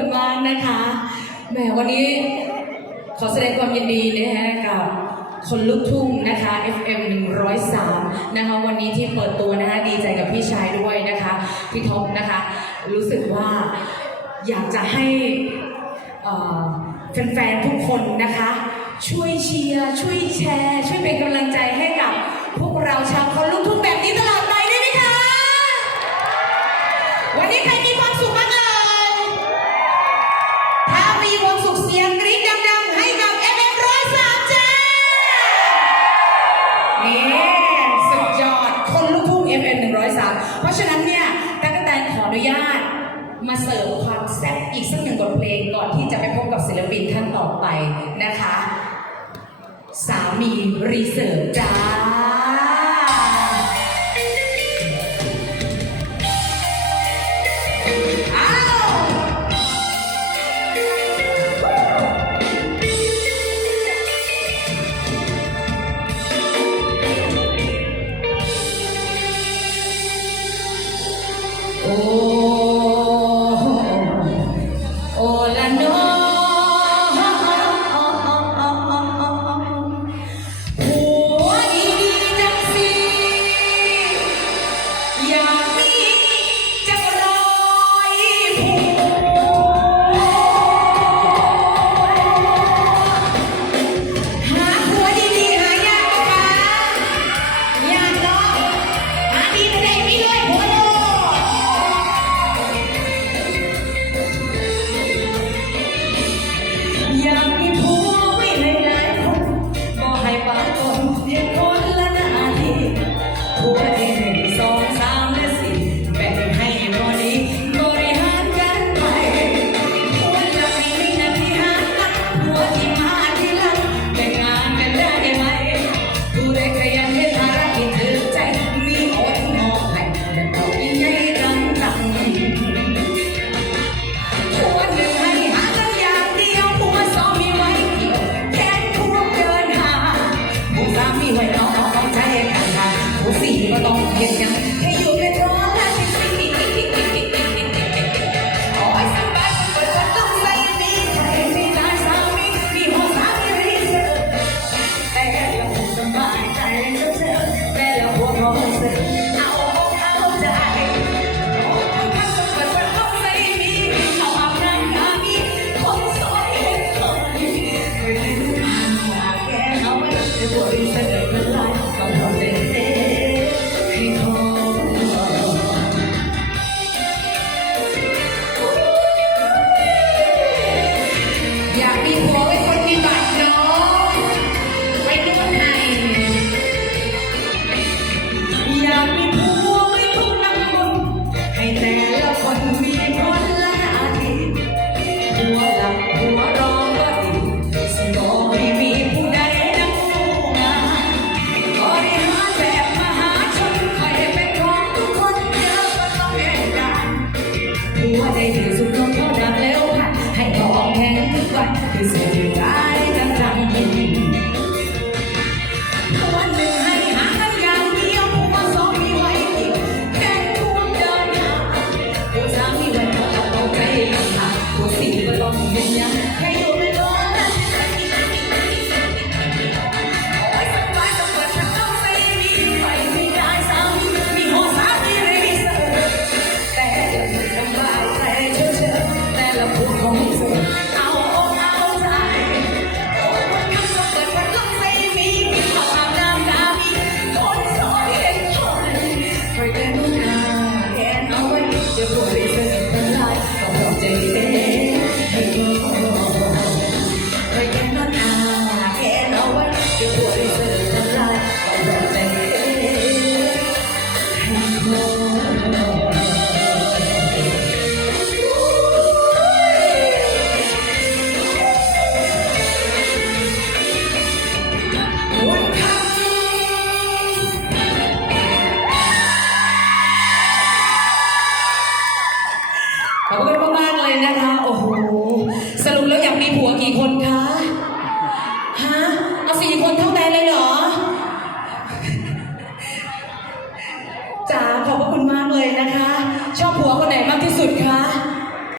คุณมากนะคะแหมวันนี้ขอแสดงความยินดีนะฮะกับคนลูกทุ่งนะคะ FM 103 นะคะ วันนี้ที่เปิดตัวนะคะดีใจกับพี่ชายด้วยนะคะ พี่ท็อปนะคะ รู้สึกว่าอยากจะให้แฟนๆทุกคนนะคะ ช่วยเชียร์ ช่วยแชร์ ช่วยเป็นกำลังใจให้กับพวกเราชาวคนลูกทุ่งแบบนี้ ราะฉะนั้นเนี่ยตั๊กกะแตนขออนุญาต มาเสิร์ฟความแซ่บอีกสักหนึ่งบทเพลงก่อนที่จะไปพบกับศิลปินท่านต่อไปนะคะ สามีรีเสิร์ฟจ้า Oh. คนส tiempo สี่คนเท่านั้นเลยเหรอ